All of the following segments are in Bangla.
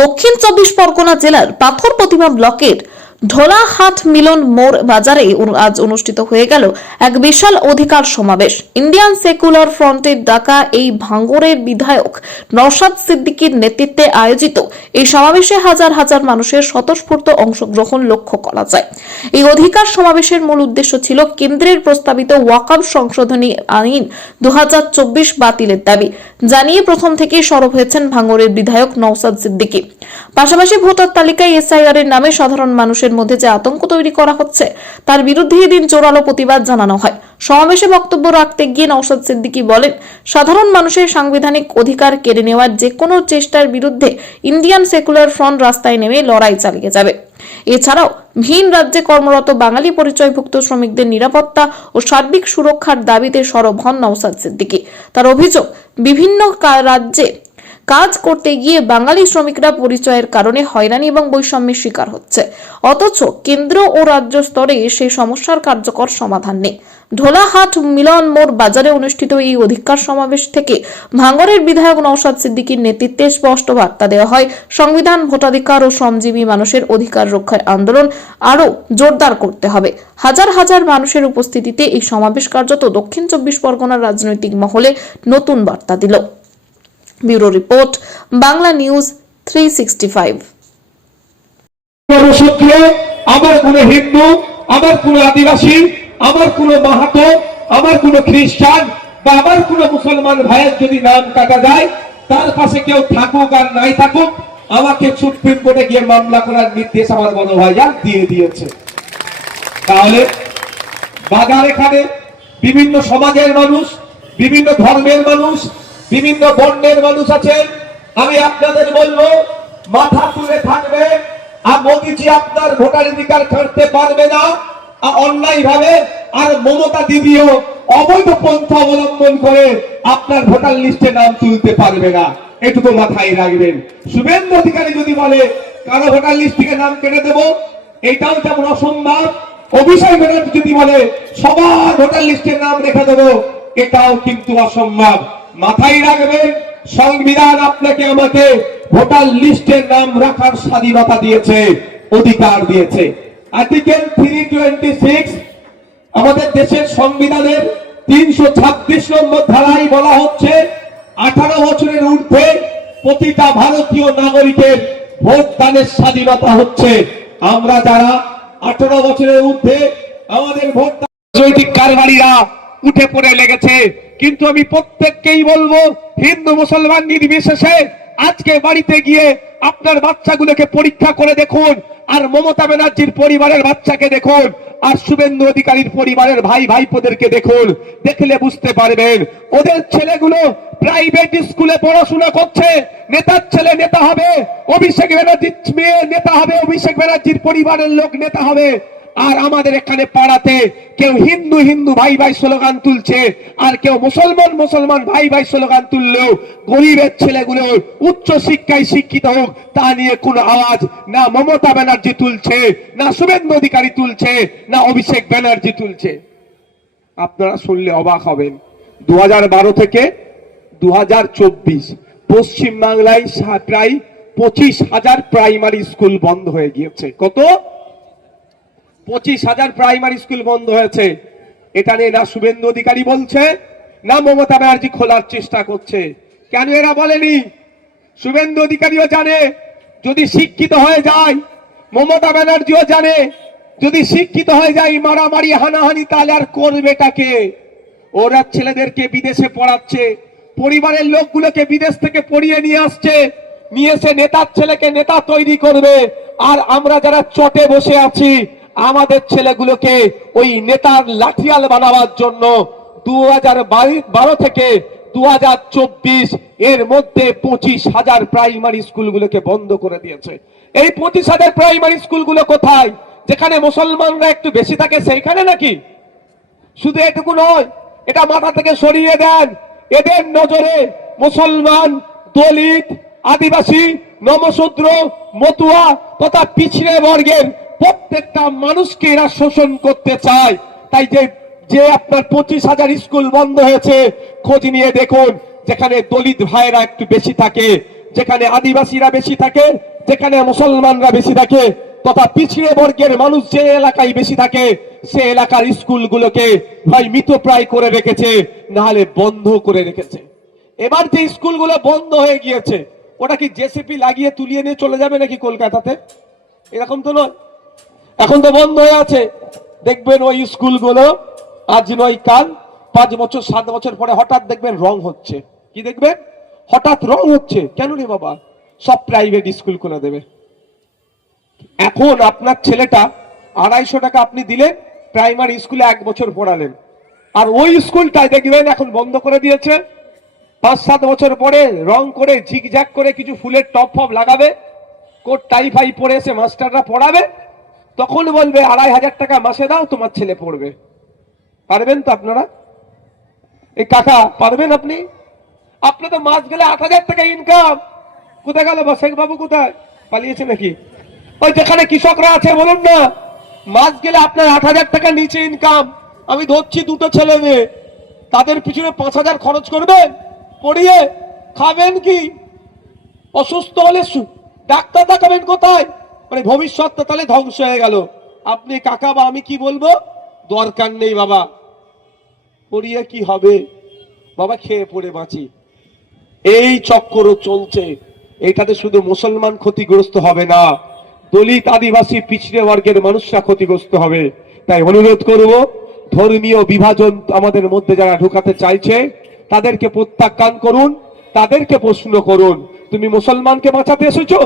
দক্ষিণ চব্বিশ পরগনা জেলার পাথর প্রতিমা ব্লকের ঢোলাহাট মিলন মোড় বাজারে আজ অনুষ্ঠিত হয়ে গেল এক বিশাল অধিকার সমাবেশ। ইন্ডিয়ান সেকুলার ফ্রন্টের ডাকা এই ভাঙড়ের বিধায়ক নওশাদ সিদ্দিকীর নেতৃত্বে আয়োজিত এই সমাবেশে হাজার হাজার মানুষের স্বতঃস্ফূর্ত অংশগ্রহণ লক্ষ্য করা যায়। এই অধিকার সমাবেশের মূল উদ্দেশ্য ছিল কেন্দ্রের প্রস্তাবিত ওয়াকফ সংশোধনী আইন 2024 বাতিলের দাবি জানিয়ে প্রথম থেকেই সরব হয়েছেন ভাঙড়ের বিধায়ক নওশাদ সিদ্দিকী। পাশাপাশি ভোটার তালিকায় এসআইআর এর নামে সাধারণ মানুষের মধ্যে যে আতঙ্ক তৈরি করা হচ্ছে তার বিরুদ্ধে এদিন জোরালো প্রতিবাদ জানানো হয়। সমাবেশে বক্তব্য রাখতে গিয়ে নওশাদ সিদ্দিকী বলেন, সাধারণ মানুষের সাংবিধানিক অধিকার কেড়ে নেওয়ার যে কোনো চেষ্টার বিরুদ্ধে ইন্ডিয়ান সেকুলার ফ্রন্ট রাস্তায় নেমে লড়াই চালিয়ে যাবে। এছাড়াও ভিন রাজ্যে কর্মরত বাঙালি পরিচয়ভুক্ত শ্রমিকদের নিরাপত্তা ও সার্বিক সুরক্ষার দাবিতে সরব হন নওশাদ সিদ্দিকী। তার অভিযোগ, বিভিন্ন রাজ্যে কাজ করতে গিয়ে বাঙালি শ্রমিকরা পরিচয়ের কারণে হয়রানি এবং বৈষম্যের শিকার হচ্ছে, অথচ কেন্দ্র ও রাজ্য স্তরে সেই সমস্যার কার্যকর সমাধান নেই। ঢোলাহাট মিলন মোড় বাজারে অনুষ্ঠিত এই অধিকার সমাবেশ থেকে ভাঙড়ের বিধায়ক নওশাদ সিদ্দিকীর নেতৃত্বে স্পষ্ট বার্তা দেওয়া হয়, সংবিধান, ভোটাধিকার ও শ্রমজীবী মানুষের অধিকার রক্ষার আন্দোলন আরো জোরদার করতে হবে। হাজার হাজার মানুষের উপস্থিতিতে এই সমাবেশ কার্যত দক্ষিণ চব্বিশ পরগনার রাজনৈতিক মহলে নতুন বার্তা দিল। Bureau report, Bangla news 365। আমার কোনো হিন্দু, আমার কোনো আদিবাসী, আমার কোনো মাহাতো, আমার কোনো খ্রিস্টান বা আমার কোনো মুসলমান ভাইয়ের যদি নাম কাটা যায়, তার পাশে কেউ থাকুক আর নাই থাকুক, আমাকে সুপ্রিম কোর্টে গিয়ে মামলা করার নির্দেশ আমার বড় ভাইজান দিয়ে দিয়েছে। তাহলে বাজার এখানে বিভিন্ন সমাজের মানুষ, বিভিন্ন ধর্মের মানুষ, বিভিন্ন বর্ণের মানুষ আছেন। আমি আপনাদের বলবো, মাথা তুলে থাকবে। আর মোদীজি আপনার ভোটাধিকার ছাড়তে পারবে না অন্যায় ভাবে, আর মমতা দিদিও অবৈধ পন্থা অবলম্বন করে আপনার ভোটার লিস্টে নাম তুলতে পারবে না, এটুকু মাথায় রাখবেন। শুভেন্দু অধিকারী যদি বলে কারো ভোটার লিস্ট থেকে নাম কেটে দেবো, এটাও যেমন অসম্ভব। অভিষেক ব্যানার্জি যদি বলে সবার ভোটার লিস্টে নাম রেখে দেবো, এটাও কিন্তু অসম্ভব। মাথায় রাখবেন, সংবিধান আপনাকে আমাকে ভোটার লিস্টের নাম রাখার স্বাধীনতা দিয়েছে, অধিকার দিয়েছে। আর্টিকেল 326 আমাদের দেশের সংবিধানের 326 নম্বর ধারায় বলা হচ্ছে, 18 বছরের ঊর্ধ্বে প্রতিটা ভারতীয় নাগরিকের ভোটদানের স্বাধীনতা হচ্ছে। আমরা যারা 18 বছরের ঊর্ধ্বে, আমাদের ভোট রাজনৈতিক কারবারিরা উঠে পড়ে লেগেছে, কিন্তু আমি প্রত্যেককেই বলবো, হিন্দু মুসলমান নির্বিশেষে আজকে বাড়িতে গিয়ে আপনার বাচ্চাগুলোকে পরীক্ষা করে দেখুন, আর মমতা ব্যানার্জির পরিবারের বাচ্চাকে দেখুন, আর শুভেন্দু অধিকারীর পরিবারের ভাই ভাইপোদেরকে দেখুন। দেখলে বুঝতে পারবেন ওদের ছেলেগুলো প্রাইভেট স্কুলে পড়াশোনা করছে। নেতার ছেলে নেতা হবে, অভিষেক ব্যানার্জির মেয়ে নেতা হবে, অভিষেক ব্যানার্জির পরিবারের লোক নেতা হবে। আর আমাদের এখানে পাড়াতে কেউ হিন্দু হিন্দু ভাই ভাই স্লোগান তুলছে, আর কেউ মুসলমান মুসলমান ভাই ভাই স্লোগান তুললেও গরিবের ছেলেগুলো উচ্চ শিক্ষায় শিক্ষিত হোক তা নিয়ে কোনো আওয়াজ না মমতা ব্যানার্জি তুলছে, না শুভেন্দু অধিকারী তুলছে, না অভিষেক ব্যানার্জি তুলছে। আপনারা শুনলে অবাক হবেন, 2012 থেকে 2024 পশ্চিম বাংলায় প্রায় 25,000 প্রাইমারি স্কুল বন্ধ হয়ে গিয়েছে। কত? 25,000 প্রাইমারি স্কুল বন্ধ হয়েছে। এটা নিয়ে না শুভেন্দু অধিকারী বলছে, না মমতা ব্যানার্জি খোলার চেষ্টা করছে। কেন এরা বলেনি? শুভেন্দু অধিকারীও জানে যদি শিক্ষিত হয়ে যায়, মমতা ব্যানার্জিও জানে যদি শিক্ষিত হয়ে যায় মারামারি হানাহানি তাহলে আর করবেটাকে। ওরা ছেলেদেরকে বিদেশে পড়াচ্ছে, পরিবারের লোকগুলোকে বিদেশ থেকে পড়িয়ে নিয়ে আসছে, নিয়ে এসে নেতার ছেলেকে নেতা তৈরি করবে। আর আমরা যারা চটে বসে আছি, আমাদের ছেলেগুলোকে ওই নেতার লাঠিয়াল বানাবার জন্য 2012 থেকে 2024 এর মধ্যে 25,000 প্রাইমারি স্কুলগুলোকে বন্ধ করে দিয়েছে। এই 25,000 প্রাইমারি স্কুলগুলো কোথায়? যেখানে মুসলমানরা একটু বেশি থাকে সেইখানে নাকি? শুধু এটুকু নয়, এটা মাথা থেকে সরিয়ে দেন। এদের নজরে মুসলমান, দলিত, আদিবাসী, নমশূদ্র, মতুয়া তথা পিছড়ে বর্গের প্রত্যেকটা মানুষকে এরা শোষণ করতে চায়। তাই যে আপনার 25,000 স্কুল বন্ধ হয়েছে, খোঁজ নিয়ে দেখুন যেখানে দলিত ভাইরা একটু বেশি থাকে, যেখানে আদিবাসীরা বেশি থাকে, যেখানে মুসলমানরা বেশি থাকে, তথা পিছিয়ে বর্গের মানুষ যে এলাকায় বেশি থাকে, সে এলাকার স্কুলগুলোকে হয় মৃতপ্রায় করে রেখেছে, নাহলে বন্ধ করে রেখেছে। এবার যে স্কুলগুলো বন্ধ হয়ে গিয়েছে, ওটা কি জেসিপি লাগিয়ে তুলিয়ে নিয়ে চলে যাবে নাকি কলকাতাতে? এরকম তো নয়, এখন তো বন্ধ হয়ে আছে। দেখবেন ওই স্কুলগুলো আজ নয় কাল 5 বছর 7 বছর পরে হঠাৎ দেখবেন রং হচ্ছে। কি দেখবেন? হঠাৎ রং হচ্ছে। কেন রে বাবা? সব প্রাইভেট স্কুল করে দেবে। এখন আপনার ছেলেটা 250 টাকা আপনি দিলেন, প্রাইমারি স্কুলে 1 বছর পড়ালেন, আর ওই স্কুলটাই দেখবেন এখন বন্ধ করে দিয়েছে। 5-7 বছর পরে রং করে ঝিকঝাক করে কিছু ফুলের টপ ফপ লাগাবে, কোট টাই ফাই পরে এসে মাস্টাররা পড়াবে, তখন বলবে 2500 টাকা মাসে দাও, তোমার ছেলে পড়বে। পারবেন তো আপনারা? এই কাকা পারবেন আপনি? আপনি তো মাস গেলে 8000 টাকা ইনকাম। কোথায় গেল শেখ বাবু? কোথায় পালিয়েছে নাকি? ওই যেখানে কৃষকরা আছে বলুন না, মাস গেলে আপনার 8000 টাকা নিচে ইনকাম। আমি ধরছি 2টো ছেলে মেয়ে, তাদের পিছনে 5000 খরচ করবেন, পড়িয়ে খাবেন কি? অসুস্থ হলে ডাক্তার দেখাবেন কোথায়? মানে ভবিষ্যৎটা তাহলে ধ্বংস হয়ে গেল। আপনি কাকা বা আমি কি বলবো? দরকার নেই বাবা, পড়িয়ে কি হবে বাবা, খেয়ে পড়ে বাঁচি। এই চক্করও চলছে। এটাতে শুধু মুসলমান ক্ষতিগ্রস্ত হবে না, দলিত আদিবাসী পিছিয়ে বর্গের মানুষরা ক্ষতিগ্রস্ত হবে। তাই অনুরোধ করব, ধর্মীয় বিভাজন আমাদের মধ্যে যারা ঢুকাতে চাইছে তাদেরকে প্রত্যাখ্যান করুন, তাদেরকে প্রশ্ন করুন, তুমি মুসলমানকে বাঁচাতে এসেছো,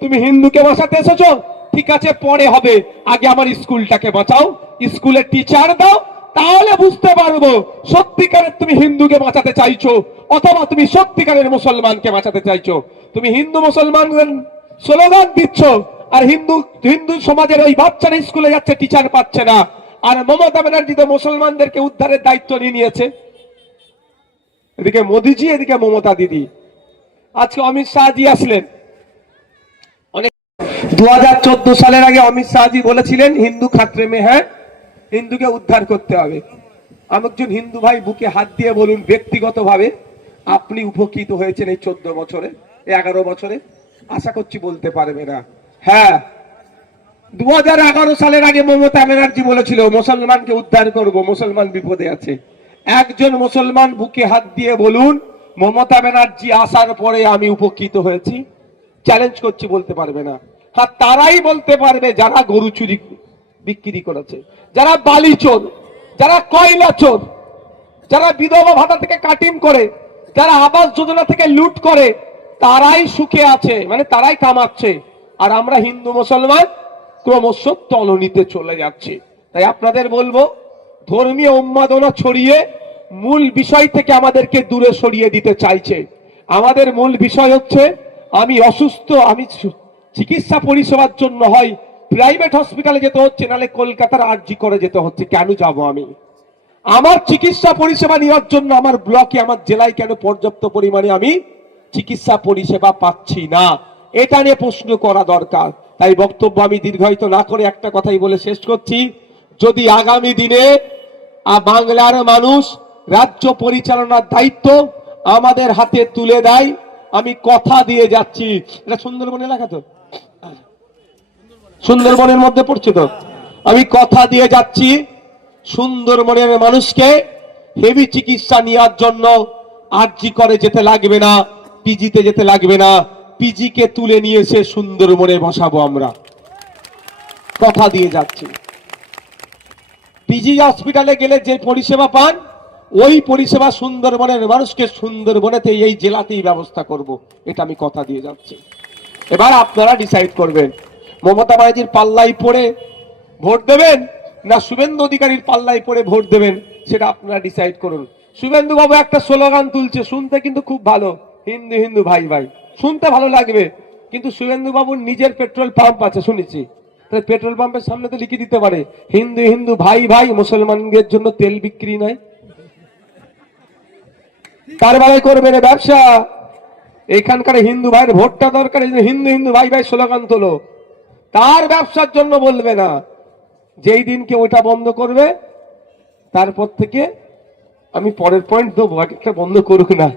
তুমি হিন্দুকে বাঁচাতে এসেছো, ঠিক আছে পরে হবে, আগে আমার স্কুলটাকে বাঁচাও, স্কুলের টিচার দাও, তাহলে বুঝতে পারবো সত্যিকারের তুমি হিন্দুকে বাঁচাতে চাইছো অথবা তুমি সত্যিকারের মুসলমানকে বাঁচাতে চাইছো। তুমি হিন্দু মুসলমান স্লোগান দিচ্ছ, আর হিন্দু হিন্দু সমাজের ওই বাচ্চারা স্কুলে যাচ্ছে, টিচার পাচ্ছে না। আর মমতা ব্যানার্জি তো মুসলমানদেরকে উদ্ধারের দায়িত্ব নিয়ে নিয়েছে। এদিকে মোদিজি, এদিকে মমতা দিদি। আজকে অমিত শাহজি আসলেন। অনেক 2014 সালের আগে অমিত শাহজি বলেছিলেন হিন্দু খাতরে মে হ্যাঁ, হিন্দুকে উদ্ধার করতে হবে। আমি একজন হিন্দু ভাই, বুকে হাত দিয়ে বলুন ব্যক্তিগতভাবে আপনি উপকৃত হয়েছেন এই 14 বছরে, 11 বছরে? আশা করছি বলতে পারবে না। হ্যাঁ, 2011 সালের আগে মমতা ব্যানার্জি বলেছিল মুসলমানকে উদ্ধার করব, মুসলমান বিপদে আছে। একজন মুসলমান বুকে হাত দিয়ে বলুন মমতা ব্যানার্জি আসার পরে আমি উপকৃত হয়েছি? চ্যালেঞ্জ করছি, বলতে পারবে না। আর তারাই বলতে পারবে যারা গরু চুরি বিক্রি করেছে, যারা বালি চোর, যারা কয়লা চোর, যারা বিধবা ভাতা থেকে কাটিং করে, যারা আবাস যোজনা থেকে লুট করে, তারাই সুখে আছে, মানে তারাই কামাচ্ছে। আর আমরা হিন্দু মুসলমান ক্রমশ তলনিতে চলে যাচ্ছে। তাই আপনাদের বলবো, ধর্মীয় উন্মাদনা ছড়িয়ে মূল বিষয় থেকে আমাদেরকে দূরে সরিয়ে দিতে চাইছে। আমাদের মূল বিষয় হচ্ছে, আমি অসুস্থ, আমি চিকিৎসা পরিষেবার জন্য হয় প্রাইভেট হসপিটালে যেতে হচ্ছে, নাহলে কলকাতার আরজি করে যেতে হচ্ছে। কেন যাব আমি? আমার চিকিৎসা পরিষেবা নেওয়ার জন্য আমার ব্লকে, আমার জেলায় কেন পর্যাপ্ত পরিমাণে আমি চিকিৎসা পরিষেবা পাচ্ছি না? এটা নিয়ে প্রশ্ন করা দরকার। তাই বক্তব্য আমি দীর্ঘায়িত না করে একটা কথাই বলে শেষ করছি, যদি আগামী দিনে বাংলার মানুষ রাজ্য পরিচালনার দায়িত্ব আমাদের হাতে তুলে দেয়, আমি কথা দিয়ে যাচ্ছি, এটা সুন্দরবন এলাকা তো, সুন্দরবনের মধ্যে পড়ছে তো, আমি কথা দিয়ে যাচ্ছি সুন্দরবনের মানুষকে হেভি চিকিৎসা নেওয়ার জন্য আরজি করে যেতে লাগবে না, পিজিতে যেতে লাগবে না, পিজিকে তুলে নিয়ে এসে সুন্দরবনে বসাবো আমরা, কথা দিয়ে যাচ্ছি। পিজি হসপিটালে গেলে যে পরিষেবা পান, ওই পরিষেবা সুন্দরবনের মানুষকে সুন্দরবনেতে, এই জেলাতেই ব্যবস্থা করব, এটা আমি কথা দিয়ে যাচ্ছি। এবার আপনারা ডিসাইড করবেন, মমতা ব্যানার্জির পাল্লাই পড়ে ভোট দেবেন না শুভেন্দু অধিকারীর পাল্লাই পড়ে ভোট দেবেন, সেটা আপনারা ডিসাইড করুন। শুভেন্দু বাবু একটা স্লোগান তুলছে, শুনতে কিন্তু খুব ভালো, হিন্দু হিন্দু ভাই ভাই, শুনতে ভালো লাগবে, কিন্তু শুভেন্দু বাবুর নিজের পেট্রোল পাম্প আছে শুনেছি, তাহলে পেট্রোল পাম্পের সামনে তো লিখে দিতে পারে হিন্দু হিন্দু ভাই ভাই, মুসলমানদের জন্য তেল বিক্রি নাই। তার বেলায় করবে রে ব্যবসা, এখানকার হিন্দু ভাইয়ের ভোটটা দরকার, হিন্দু হিন্দু ভাই ভাই স্লোগান তোলো, তার ব্যবসার জন্য বলবে না। যেই দিনকে ওটা বন্ধ করবে, তারপর থেকে আমি পরের পয়েন্ট দেবো, একটা বন্ধ করুক না।